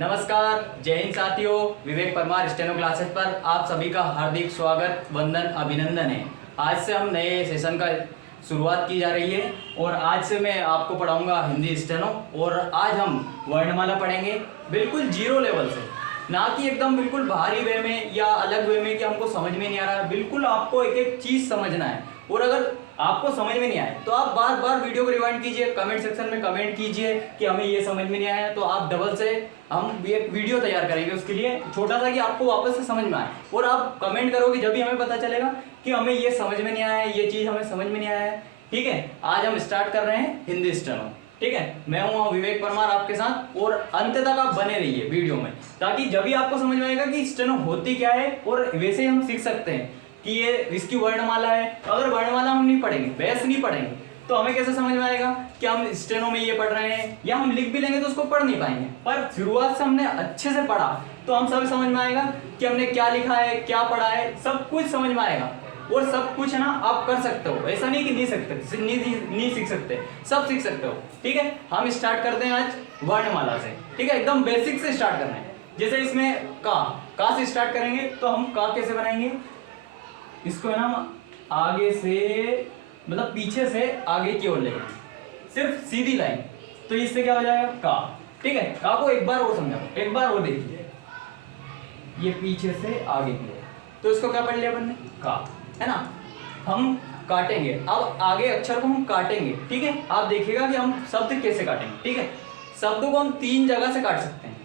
नमस्कार, जय हिंद साथियों। विवेक परमार स्टेनो क्लासेस पर आप सभी का हार्दिक स्वागत, वंदन, अभिनंदन है। आज से हम नए सेशन का शुरुआत की जा रही है और आज से मैं आपको पढ़ाऊंगा हिंदी स्टेनो। और आज हम वर्णमाला पढ़ेंगे बिल्कुल जीरो लेवल से, ना कि एकदम बिल्कुल बाहरी वे में या अलग वे में कि हमको समझ में नहीं आ रहा है। बिल्कुल आपको एक एक चीज़ समझना है और अगर आपको समझ में नहीं आए तो आप बार बार वीडियो को रिवाइंड कीजिए, कमेंट सेक्शन में कमेंट कीजिए कि हमें ये समझ में नहीं आया, तो आप डबल से हम एक वीडियो तैयार करेंगे उसके लिए छोटा सा कि आपको वापस से समझ में आए। और आप कमेंट करोगे जब भी हमें पता चलेगा कि हमें ये समझ में नहीं आया है, ये चीज़ हमें समझ में नहीं आया है। ठीक है, आज हम स्टार्ट कर रहे हैं हिंदी स्टेनो। ठीक है, मैं हूँ विवेक परमार आपके साथ और अंत तक आप बने रहिए वीडियो में, ताकि जब भी आपको समझ में आएगा कि स्टेनो होती क्या है और वैसे ही हम सीख सकते हैं कि ये इसकी वर्णमाला है। अगर वर्णमाला हम नहीं पढ़ेंगे, बेस नहीं पढ़ेंगे, तो हमें कैसे समझ में आएगा कि हम स्टेनो में ये पढ़ रहे हैं, या हम लिख भी लेंगे तो उसको पढ़ नहीं पाएंगे। पर शुरुआत से हमने अच्छे से पढ़ा तो हम सब समझ में आएगा कि हमने क्या लिखा है, क्या पढ़ा है, सब कुछ समझ में आएगा। और सब कुछ है ना आप कर सकते हो, ऐसा नहीं कि नहीं सकते, नहीं सीख सकते, सब सीख सकते हो। ठीक है, हम स्टार्ट करते हैं आज वर्णमाला से। ठीक है, एकदम बेसिक से स्टार्ट करना है। जैसे इसमें का से स्टार्ट करेंगे तो हम का कैसे बनाएंगे, इसको है ना हम आगे से मतलब पीछे से आगे की ओर लेंगे, सिर्फ सीधी लाइन, तो इससे क्या हो जाएगा का। ठीक है, का को एक बार और समझाओ, एक बार और देखिए, ये पीछे से आगे की ओर, तो इसको क्या पढ़ लिया अपन ने, का, है ना। हम काटेंगे, अब आगे अक्षर को हम काटेंगे। ठीक है, आप देखिएगा कि हम शब्द कैसे काटेंगे। ठीक है, शब्दों को हम तीन जगह से काट सकते हैं।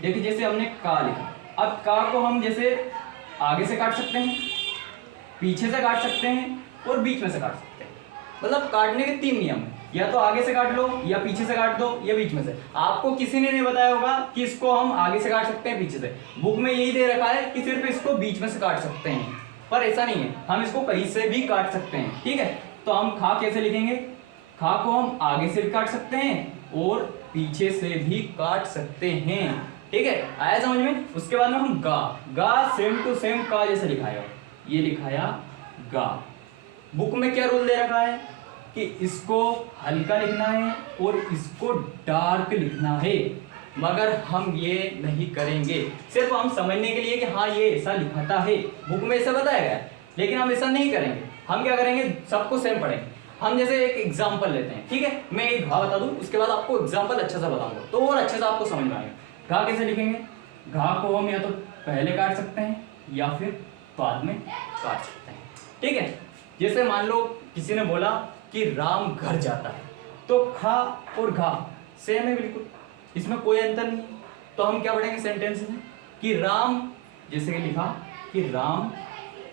देखिए, जैसे हमने का लिखा, अब का को हम जैसे आगे से काट सकते हैं, पीछे से काट सकते हैं और बीच में से काट सकते हैं। मतलब काटने के तीन नियम हैं, या तो आगे से काट लो, या पीछे से काट दो, या बीच में से। आपको किसी ने नहीं बताया होगा कि इसको हम आगे से काट सकते हैं, पीछे से। बुक में यही दे रखा है कि सिर्फ इसको बीच में से काट सकते हैं, पर ऐसा नहीं है, हम इसको कहीं से भी काट सकते हैं। ठीक है, तो हम खा कैसे लिखेंगे, खा को हम आगे से भी काट सकते हैं और पीछे से भी काट सकते हैं। ठीक है, आया समझ में। उसके बाद में हम गा सेम टू सेम का जैसे लिखाया, ये लिखाया गा। बुक में क्या रूल दे रखा है कि इसको हल्का लिखना है और इसको डार्क लिखना है, मगर हम ये नहीं करेंगे। सिर्फ हम समझने के लिए कि हाँ ये ऐसा लिखाता है, बुक में ऐसा बताया गया है, लेकिन हम ऐसा नहीं करेंगे। हम क्या करेंगे, सबको सेम पढ़ेंगे। हम जैसे एक एग्जाम्पल लेते हैं। ठीक है, मैं एक घा बता दूं, उसके बाद आपको एग्जाम्पल अच्छा सा बताऊंगा, तो और अच्छे से आपको समझ में आएगा। घा कैसे लिखेंगे, घा को हम या तो पहले काट सकते हैं या फिर बाद में काट सकते हैं। ठीक है, जैसे मान लो किसी ने बोला कि राम घर जाता है, तो खा और घा सेम है बिल्कुल, इसमें कोई अंतर नहीं। तो हम क्या पढ़ेंगे सेंटेंस में कि राम, जैसे कि लिखा कि राम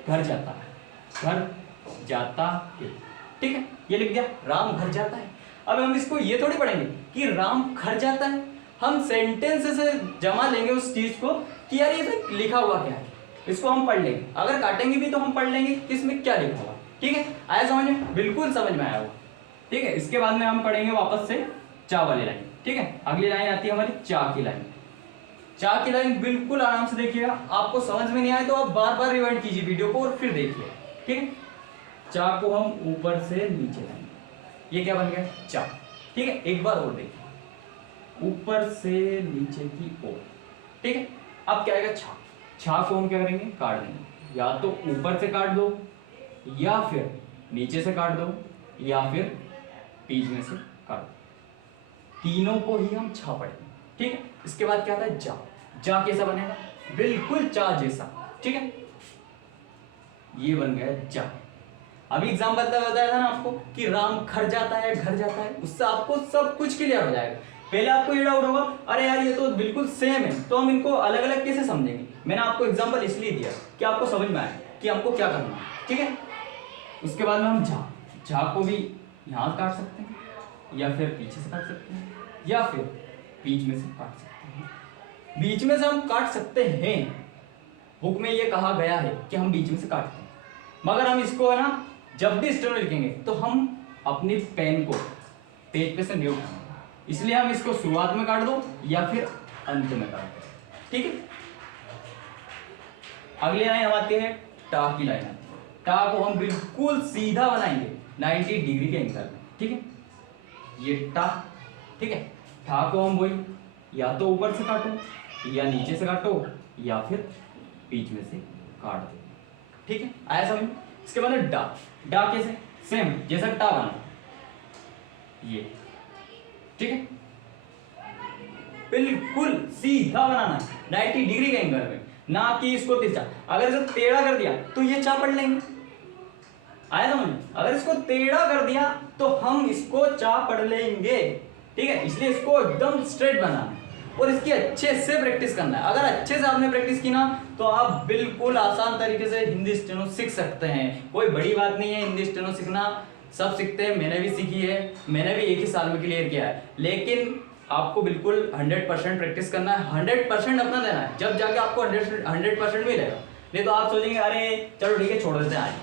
घर जाता है, घर जाता है। ठीक है, ये लिख दिया, राम घर जाता है। अब हम इसको ये थोड़ी पढ़ेंगे कि राम घर जाता है, हम सेंटेंस से जमा लेंगे उस चीज को कि यार ये लिखा हुआ क्या है, इसको हम पढ़ लेंगे। अगर काटेंगे भी तो हम पढ़ लेंगे कि इसमें क्या लिखा हुआ। ठीक है, आया समझ में, बिल्कुल समझ में आया हुआ। ठीक है, इसके बाद में हम पढ़ेंगे वापस से चा वाली लाइन। ठीक है, अगली लाइन आती है हमारी चा की लाइन। चा की लाइन बिल्कुल आराम से देखिएगा, आपको समझ में नहीं आए तो आप बार बार रिवाइंड कीजिए वीडियो को और फिर देखिए। ठीक है, चा को हम ऊपर से नीचे लाएंगे, ये क्या बन गया, चा। ठीक है, एक बार और देखिए, ऊपर से नीचे की ओर। ठीक है, अब क्या आएगा, छा। छा को हम क्या करेंगे, काट देंगे, या तो ऊपर से काट दो, या फिर नीचे से काट दो, या फिर बीच में से काट दो। तीनों को ही हम छा पढ़ेंगे। ठीक है, इसके बाद क्या आता है, जा। जा कैसा बनेगा, बिल्कुल चा जैसा। ठीक है, ये बन गया जा। अभी एग्जाम्पल बताया था ना आपको कि राम घर जाता है, घर जाता है, उससे आपको सब कुछ क्लियर हो जाएगा। पहले आपको ये डाउट होगा, अरे यार ये तो बिल्कुल सेम है, तो हम इनको अलग अलग कैसे समझेंगे। मैंने आपको एग्जांपल इसलिए दिया कि आपको समझ में आए कि हमको क्या करना है। ठीक है, उसके बाद में हम झा को भी यहाँ काट सकते हैं, या फिर पीछे से काट सकते हैं, या फिर बीच में से काट सकते हैं। बीच में से हम काट सकते हैं, बुक में ये कहा गया है कि हम बीच में से काटते हैं, मगर हम इसको है ना जब भी स्टेनो लिखेंगे तो हम अपनी पेन को पेज पे से नहीं उठाएंगे, इसलिए हम इसको शुरुआत में काट दो या फिर अंत में काट दो। ठीक है, अगली लाइन आती है टा की लाइन आती है। टा को हम बिल्कुल सीधा बनाएंगे 90 डिग्री के एंगल में। ठीक है, ये टा। ठीक है, ठा को हम वही या तो ऊपर से काटो, या नीचे से काटो, या फिर बीच में से काट दो। ठीक है, आया समझ में? इसके बाद डा। डा कैसे? सेम जैसा टा बना, ये। ठीक है, बिल्कुल सीधा बनाना, 90 डिग्री के एंगल में, ना कि इसको तिरछा। अगर इसे टेढ़ा कर दिया तो ये चा पढ़ लेंगे। आया समझ? अगर इसको टेढ़ा कर दिया तो हम इसको चा पढ़ लेंगे। ठीक है, इसलिए इसको एकदम स्ट्रेट बनाना है और इसकी अच्छे से प्रैक्टिस करना है। अगर अच्छे से आपने प्रैक्टिस की ना तो आप बिल्कुल आसान तरीके से हिंदी स्टेनो सीख सकते हैं। कोई बड़ी बात नहीं है हिंदी स्टेनो सीखना, सब सीखते हैं, मैंने भी सीखी है, मैंने भी 1 ही साल में क्लियर किया है। लेकिन आपको बिल्कुल 100% प्रैक्टिस करना है, 100% अपना देना है, जब जाके आपको 100% मिलेगा। नहीं तो आप सोचेंगे अरे चलो ठीक है छोड़ देते हैं, आज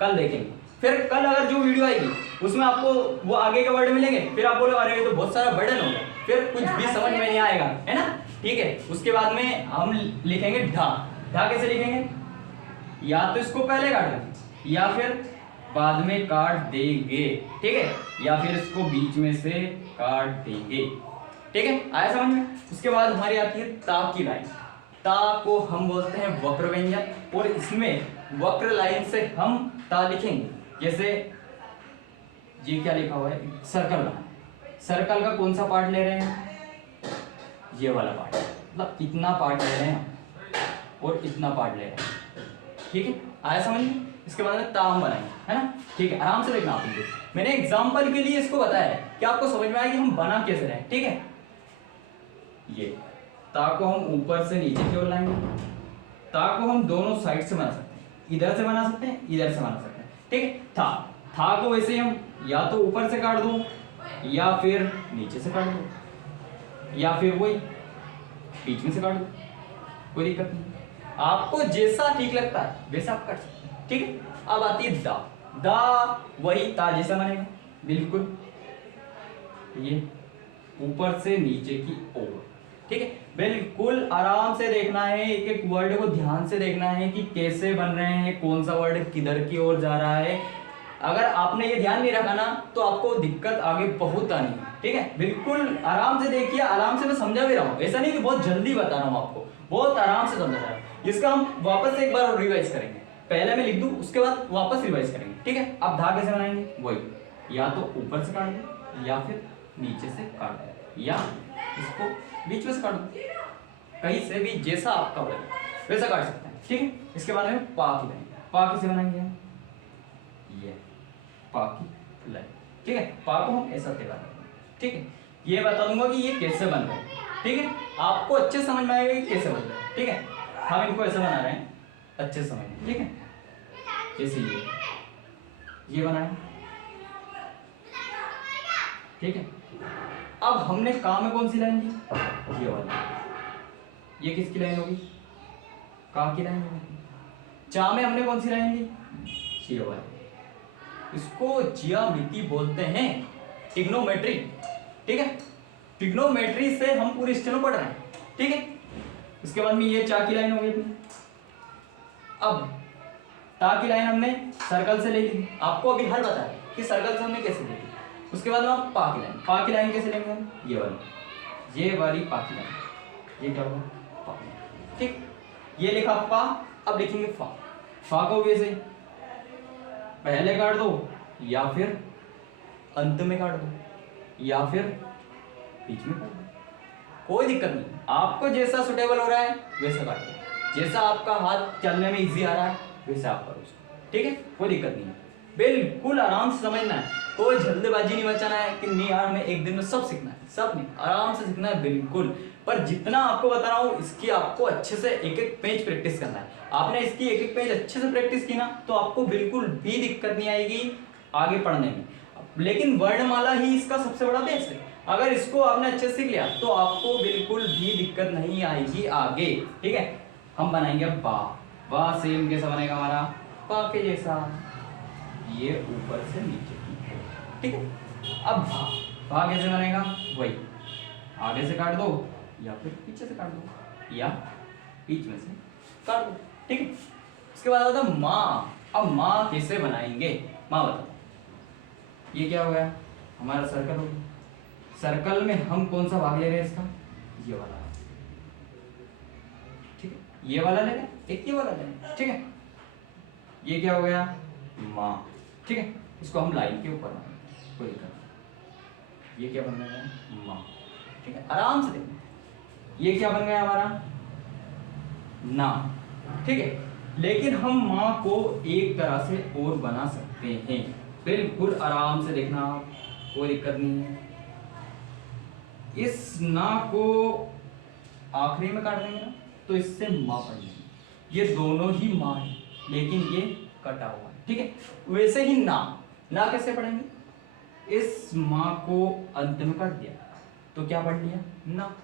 कल देखेंगे। फिर कल अगर जो वीडियो आएगी उसमें आपको वो आगे के वर्ड मिलेंगे, फिर आप बोलो अरे ये तो बहुत सारा बर्डन हो गया, फिर कुछ भी समझ में नहीं आएगा, है ना। ठीक है, उसके बाद में हम लिखेंगे ढा। ढा कैसे लिखेंगे? या तो इसको पहले काट देंगे या फिर बाद में काट देंगे। ठीक है, या फिर इसको बीच में से काट देंगे। ठीक है, आया समझ में? उसके बाद हमारी आती है ता की लाइन। ता को हम बोलते हैं वक्र व्यंजन, और इसमें वक्र लाइन से हम ता लिखेंगे। जैसे ये क्या लिखा हुआ है, सर्कल बना है, सर्कल का कौन सा पार्ट ले रहे हैं? ये वाला पार्ट, मतलब इतना पार्ट ले रहे हैं और इतना पार्ट ले रहे हैं। ठीक है, आया समझ में? इसके बाद में ता हम बनाएंगे, है ना। ठीक है, आराम से देखना आप इनको, मैंने एग्जाम्पल के लिए इसको बताया है कि आपको समझ में आए कि हम बना कैसे रहे। ठीक है, ये ता को हम ऊपर से नीचे की ओर लाएंगे। ता को हम दोनों साइड से बना सकते हैं, इधर से बना सकते हैं, इधर से बना सकते हैं। ठीक है, था था को वैसे हम या तो ऊपर से काट दो, या फिर नीचे से काट दो, या फिर वही बीच में से काट दो, कोई दिक्कत नहीं, आपको जैसा ठीक लगता है वैसा आप कर सकते हैं। ठीक है, अब आती है दा। दा वही ता जैसा बनेगा, बिल्कुल ये ऊपर से नीचे की ओर। ठीक है, बिल्कुल आराम से देखना है, एक एक वर्ड को ध्यान से देखना है कि कैसे बन रहे हैं, कौन सा वर्ड किधर की ओर जा रहा है। अगर आपने ये ध्यान नहीं रखा ना तो आपको दिक्कत आगे बहुत आनी है। ठीक है, बिल्कुल आराम से देखिए, आराम से मैं समझा भी रहा हूँ, ऐसा नहीं कि बहुत जल्दी बता रहा हूँ आपको, बहुत आराम से समझा रहा हूँ। इसका हम वापस से एक बार रिवाइज करेंगे, पहले मैं लिख दूं उसके बाद वापस रिवाइज करेंगे। ठीक है, अब धा कैसे बनाएंगे? वही या तो ऊपर से काट दो, या फिर नीचे से काट दो, या इसको बीच में से काट दो, कहीं से भी जैसा आपका हो वैसा काट सकते हैं। ठीक है, इसके बाद में पा की लाइन। पा कैसे बनाएंगे? ये पा की लाइन। ठीक है, पा को हम ऐसा टेढ़ा करेंगे। ठीक है, ये बता दूंगा कि ये कैसे बन रहा है। ठीक है, आपको अच्छे समझ में आएगा कि कैसे बन रहा है। ठीक है, हम इनको ऐसे बना रहे हैं, अच्छे समझ में। ठीक है, जैसे ये बनाया। ठीक है, अब हमने का में कौन सी लाइन दी? ये वाली। ये किसकी लाइन होगी? का की लाइन होगी। चा में हमने कौन सी लाइन दी? ये वाली। इसको ज्यामिति बोलते हैं, ट्रिग्नोमेट्री। ठीक है, ट्रिग्नोमेट्री से हम पूरी स्टेनो पढ़ रहे हैं। ठीक है, इसके बाद में ये चा की लाइन हो गई अपनी। अब ता की लाइन हमने सर्कल से ले ली, आपको अभी हर बताया कि सर्कल से हमने कैसे ले ली। उसके बाद हम पा की लाइन। पा की लाइन कैसे लेंगे? ये वाली पा की लाइन। ये क्या होगा? पा। ठीक, ये लिखा पा, अब लिखेंगे फा। फा को वैसे पहले काट दो, या फिर अंत में काट दो, या फिर बीच में काट दो, कोई दिक्कत नहीं, आपको जैसा सुटेबल हो रहा है वैसा काट दो, जैसा आपका हाथ चलने में इजी आ रहा है वैसे आप करो उसको। ठीक है, कोई दिक्कत नहीं है, बिल्कुल आराम से समझना है, कोई जल्दबाजी नहीं मचाना है कि नहीं यार हमें एक दिन में सब सीखना है, सब नहीं, आराम से सीखना है बिल्कुल। पर जितना आपको बता रहा हूँ इसकी आपको अच्छे से एक एक पेज प्रैक्टिस करना है। आपने इसकी एक एक पेज अच्छे से प्रैक्टिस की ना तो आपको बिल्कुल भी दिक्कत नहीं आएगी आगे पढ़ने में। लेकिन वर्णमाला ही इसका सबसे बड़ा बेस है, अगर इसको आपने अच्छे से सीख लिया तो आपको बिल्कुल भी दिक्कत नहीं आएगी आगे। ठीक है, हम बनाएंगे अब बा। बा सेम कैसा बनेगा हमारा? पा के जैसा, ये ऊपर से नीचे की। ठीक है, अब भा। भा कैसे बनेगा? वही आगे से काट दो या फिर पीछे से काट दो या बीच में से काट दो। ठीक है, इसके बाद आता है माँ। अब माँ कैसे बनाएंगे? माँ बताओ। ये क्या हो गया? हमारा सर्कल हो गया। सर्कल में हम कौन सा भाग ले रहे हैं इसका? ये वाला है, ठीक है, ये वाला लेना, एक ये वाला लेना, ठीक है। ये क्या हो गया, माँ, ठीक है। इसको हम लाइन के ऊपर बनाएंगे, कोई दिक्कत नहीं। ये क्या बन गया, माँ, ठीक है, आराम से देखना। ये क्या बन गया हमारा, ना, ठीक है। लेकिन हम माँ को एक तरह से और बना सकते हैं, बिल्कुल आराम से देखना आप, कोई दिक्कत नहीं है। इस ना को आखिरी में काट देंगे ना, तो इससे माँ बन जाएगी। ये दोनों ही माँ है, लेकिन ये कटा हुआ है, ठीक है। वैसे ही ना कैसे पढ़ेंगे, इस माँ को अंत में काट दिया तो क्या पढ़ लिया, ना,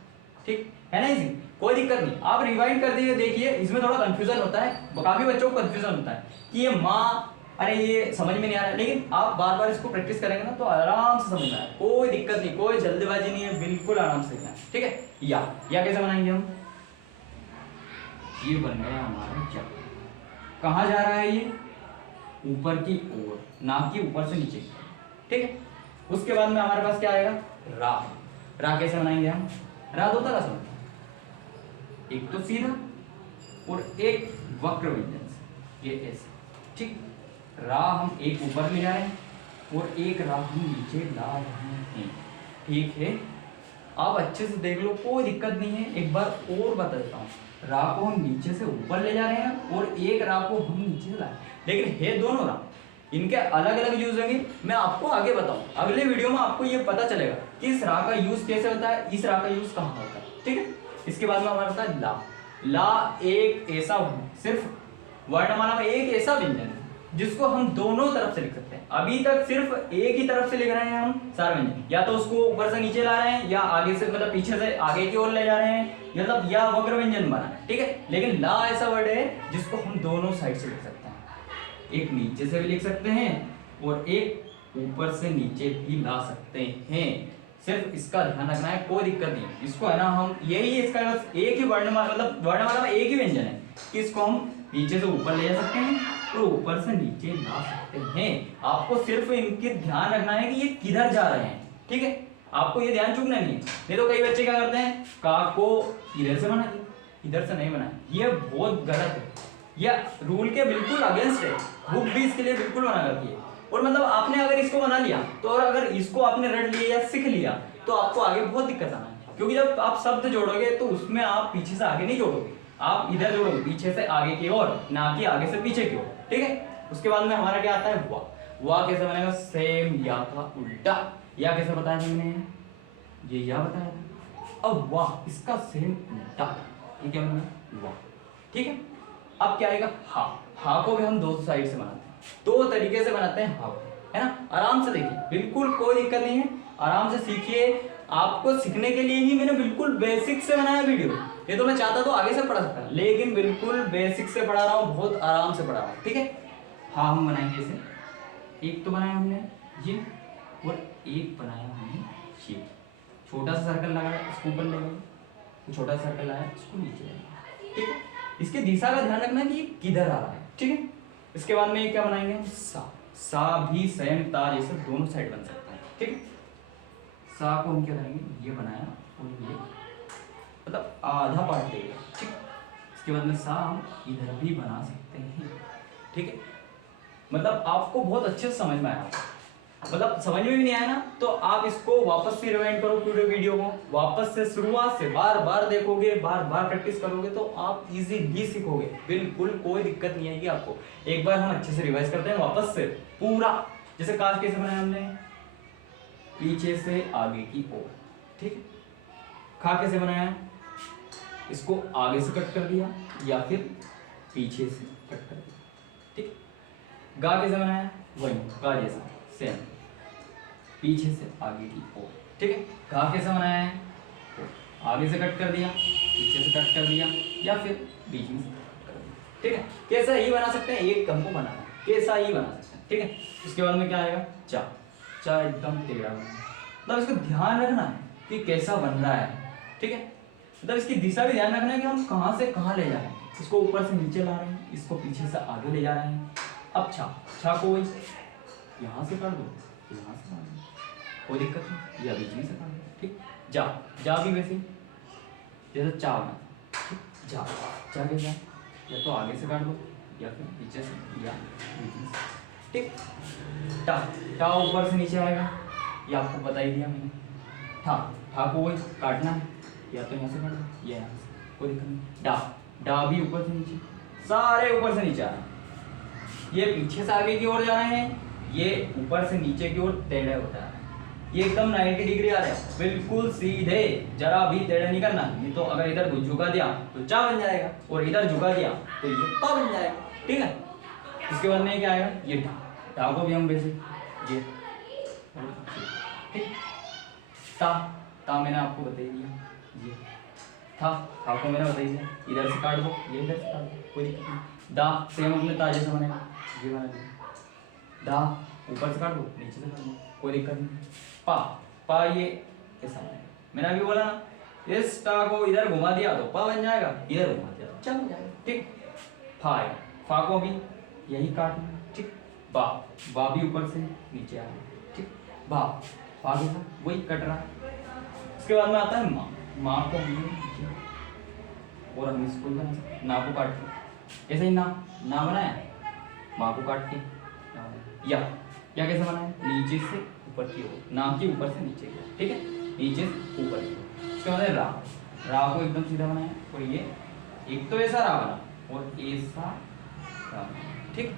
ठीक है ना, इजी, कोई दिक्कत नहीं। आप रिवाइंड कर दीजिए, देखिए इसमें थोड़ा कंफ्यूजन होता है, काफी बच्चों को कंफ्यूजन होता है कि ये माँ, अरे ये समझ में नहीं आ रहा है। लेकिन आप बार बार इसको प्रैक्टिस करेंगे ना तो आराम से समझ में आएगा, कोई दिक्कत नहीं, कोई जल्दबाजी नहीं है, बिल्कुल आराम से सीखना है, ठीक है। या कैसे बनाएंगे हम, ये बन गया हमारा या। कहाँ जा रहा है ये, ऊपर की ओर, ना कि ऊपर से नीचे, ठीक है। उसके बाद में हमारे पास क्या आएगा, रा कैसे बनाएंगे हम, रा दो तरह से, एक तो सीधा और एक वक्र व्यंजन से, ये ऐसे, ठीक। रा हम एक ऊपर ले जा रहे हैं और एक रा हम नीचे ला रहे हैं, ठीक है। आप अच्छे से देख लो, कोई दिक्कत नहीं है। एक बार और बता देता हूँ, रा को हम नीचे से ऊपर ले जा रहे हैं और एक रा को हम नीचे से ला रहे हैं, लेकिन है दोनों रा, इनके अलग अलग यूज होंगे। मैं आपको आगे बताऊं, अगले वीडियो में आपको ये पता चलेगा कि इस रा का यूज कैसे होता है, इस रा का यूज कहाँ होता है, ठीक है। इसके बाद में हमारा होता है ला एक ऐसा सिर्फ वर्णमाला में एक ऐसा व्यंजन है जिसको हम दोनों तरफ से लिख सकते हैं। अभी तक सिर्फ एक ही तरफ से लिख रहे हैं हम सारे व्यंजन, या तो उसको ऊपर से नीचे ला रहे हैं या आगे से मतलब पीछे से आगे की ओर ले जा रहे हैं, मतलब या वक्र व्यंजन बना है, ठीक है। लेकिन ला ऐसा वर्ड है जिसको हम दोनों साइड से लिख सकते हैं, एक नीचे से भी लिख सकते हैं और एक ऊपर से नीचे भी ला सकते हैं। सिर्फ इसका ध्यान रखना है, कोई दिक्कत नहीं। इसको है ना हम यही इसका एक ही वर्णमाला, मतलब वर्णमाला में एक ही व्यंजन है कि इसको हम नीचे से ऊपर ले जा सकते हैं और ऊपर से नीचे ला सकते हैं। आपको सिर्फ इनके ध्यान रखना है कि ये किधर जा रहे हैं, ठीक है। आपको ये ध्यान चूकना नहीं है, नहीं तो कई बच्चे क्या करते हैं, का को इधर से बना दिया, इधर से नहीं बनाया, ये बहुत गलत है, यह रूल के बिल्कुल अगेंस्ट है। बुक भी इसके लिए बिल्कुल मना करती है। और मतलब आपने अगर इसको बना लिया तो, और अगर इसको आपने रट लिया या सीख लिया तो आपको आगे बहुत दिक्कत आना है, क्योंकि जब आप शब्द जोड़ोगे तो उसमें आप पीछे से आगे नहीं जोड़ोगे, आप इधर जोड़ोगे पीछे से आगे की ओर, ना कि आगे से पीछे की ओर, ठीक है। उसके बाद में हमारा क्या आता है, वाह कैसे बनेगा, सेम या का उल्टा। या कैसे बताया हमने, ये या बताया था, अब वाह इसका सेम उल्टा, ठीक है, वाह, ठीक है। अब क्या आएगा, हा को भी हम दो साइड से बनाते हैं, दो तरीके से बनाते हैं हा, है ना। आराम से देखिए, बिल्कुल कोई दिक्कत नहीं है, आराम से सीखिए। आपको सीखने के लिए ही मैंने बिल्कुल बेसिक से बनाया वीडियो, ये तो मैं चाहता तो आगे से पढ़ा सकता, लेकिन बिल्कुल बेसिक से पढ़ा रहा हूँ, बहुत आराम से पढ़ा रहा हूँ, ठीक है। हाँ हम बनाएंगे इसे, एक तो बनाया हमने ये और एक बनाया हमने ये, छोटा सा सर्कल लगाया इसको ऊपर ले गए, छोटा सा सर्कल लाया इसको नीचे लगाया, ठीक है। इसके दिशा का ध्यान रखना कि ये किधर आ रहा है, ठीक है। इसके बाद में क्या बनाएंगे हम, सा भी सेम ता जैसे दोनों साइड बन सकता है, ठीक है। सा को हम क्या करेंगे, ये बनाया और ये मतलब आधा पार्ट ले लिया, ठीक। इसके बाद में सा हम इधर भी बना सकते हैं, ठीक है। मतलब आपको बहुत अच्छे से समझ में आया, मतलब समझ में भी नहीं आया ना तो आप इसको वापस से रिवाइंड करो, पूरे वीडियो को वापस से शुरुआत से बार बार देखोगे, बार बार प्रैक्टिस करोगे तो आप इजीली सीखोगे, बिल्कुल कोई दिक्कत नहीं आएगी आपको। एक बार हम अच्छे से रिवाइज करते हैं वापस से पूरा, जैसे काश कैसे बनाया हमने, पीछे से आगे की ओर, ठीक है। खा कैसे बनाया, इसको आगे से कट कर दिया या फिर पीछे से कट कर दिया, ठीक। गा कैसे बनाया, वही गा जैसा सेम, पीछे से आगे की ओर, ठीक है। गा कैसे बनाया है, आगे से कट कर दिया, पीछे से कट कर दिया या फिर बीच में से कट कर दिया, ठीक है। कैसा ही बना सकते हैं, एक हमको बनाना कैसा ही बना सकते हैं, ठीक है। उसके बाद में क्या आएगा, चा एकदम टेढ़ा बनना, मतलब इसको ध्यान रखना है कि कैसा बन रहा है, ठीक है। मतलब इसकी दिशा भी ध्यान रखना है कि हम कहाँ से कहाँ ले जा रहे हैं, इसको ऊपर से नीचे ला रहे हैं, इसको पीछे से आगे ले जा रहे हैं। अब छा को यहाँ से काट दो, यहाँ से काट दो, कोई दिक्कत नहीं, या बीच में से काट दो, ठीक। जा भी वैसे जैसे चा बना, जा चा कैसा है? या तो आगे से काट दो या फिर पीछे से या बीच से, ठीक। टा, टा ऊपर से नीचे आएगा, ये आपको बता ही दिया मैंने। ठा, ठा को वही काटना है, या तो यहाँ से काट दो या यहाँ से, कोई दिक्कत नहीं। डा, डा भी ऊपर से नीचे, सारे ऊपर से नीचे आ रहे हैं। ये पीछे से आगे की ओर जा रहे हैं, ये ऊपर से नीचे की ओर टेढ़े होता है। ये एकदम 90 डिग्री आ रहे हैं, बिल्कुल सीधे, जरा भी टेढ़े नहीं करना। नहीं तो अगर इधर झुका दिया तो चा बन जाएगा, और इधर झुका दिया तो ये पा बन जाएगा, ठीक है। इसके बाद में क्या आएगा, ये टा, टा को भी हम वैसे ये, ठीक। ता, ता मैंने आपको बता ही दिया, ये था, था को मैंने बता ही दिया, इधर से काट दो, ये इधर से काट दो, कोई दिक्कत नहीं। दा सेम अपने ताजे से बनेगा, ये बना दिया। दा ऊपर से काट दो, नीचे से काट दो, कोई दिक्कत नहीं। पा, पा ये कैसा बनेगा, मैंने अभी बोला ना, इस टा को इधर घुमा दिया तो पा बन जाएगा, इधर घुमा दिया तो चा बन जाएगा, ठीक। फा है, फा को भी यही काटना, ठीक। बा, बा भी ऊपर से नीचे आ रहा है, ठीक। बा, फा के साथ वही कट रहा है। इसके बाद में आता है माँ, माँ को हम, और हम इसको बना सकते, ना को काट के, ऐसे ही ना, ना बनाया, माँ को काट के या कैसे बनाया, नीचे से ऊपर की ओर, ना की ऊपर से नीचे की ओर, ठीक है, नीचे से ऊपर की ओर। इसके बाद रा, रा को एकदम सीधा बनाया, और ये एक तो ऐसा रा बना और ऐसा रा बना, ठीक।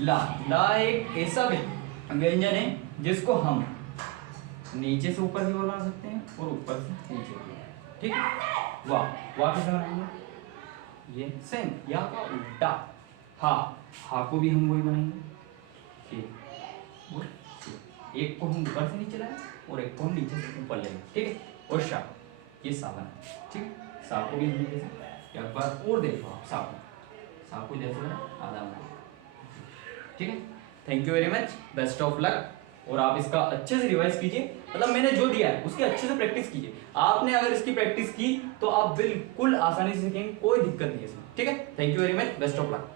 ला, ला एक ऐसा व्यंजन है जिसको हम नीचे से ऊपर की ओर बना सकते हैं और ऊपर से नीचे की ओर, ठीक है। वाह, वाह कैसे बनाएंगे, ये सेम या का उल्टा। हा, हा को भी हम वही बनाएंगे, एक को हम ऊपर से नीचे लाए और एक को हम नीचे से ऊपर लेंगे, ठीक है। और शा, ये सा बना, ठीक। सा को भी हम जैसे एक बार और देखो आप, सा को जैसे बना, आधा बना, ठीक है। Thank you very much, best of luck. और आप इसका अच्छे से रिवाइज कीजिए, मतलब मैंने जो दिया है उसकी अच्छे से प्रैक्टिस कीजिए। आपने अगर इसकी प्रैक्टिस की तो आप बिल्कुल आसानी से सीखेंगे, कोई दिक्कत नहीं है इसमें, ठीक है। Thank you very much, best of luck.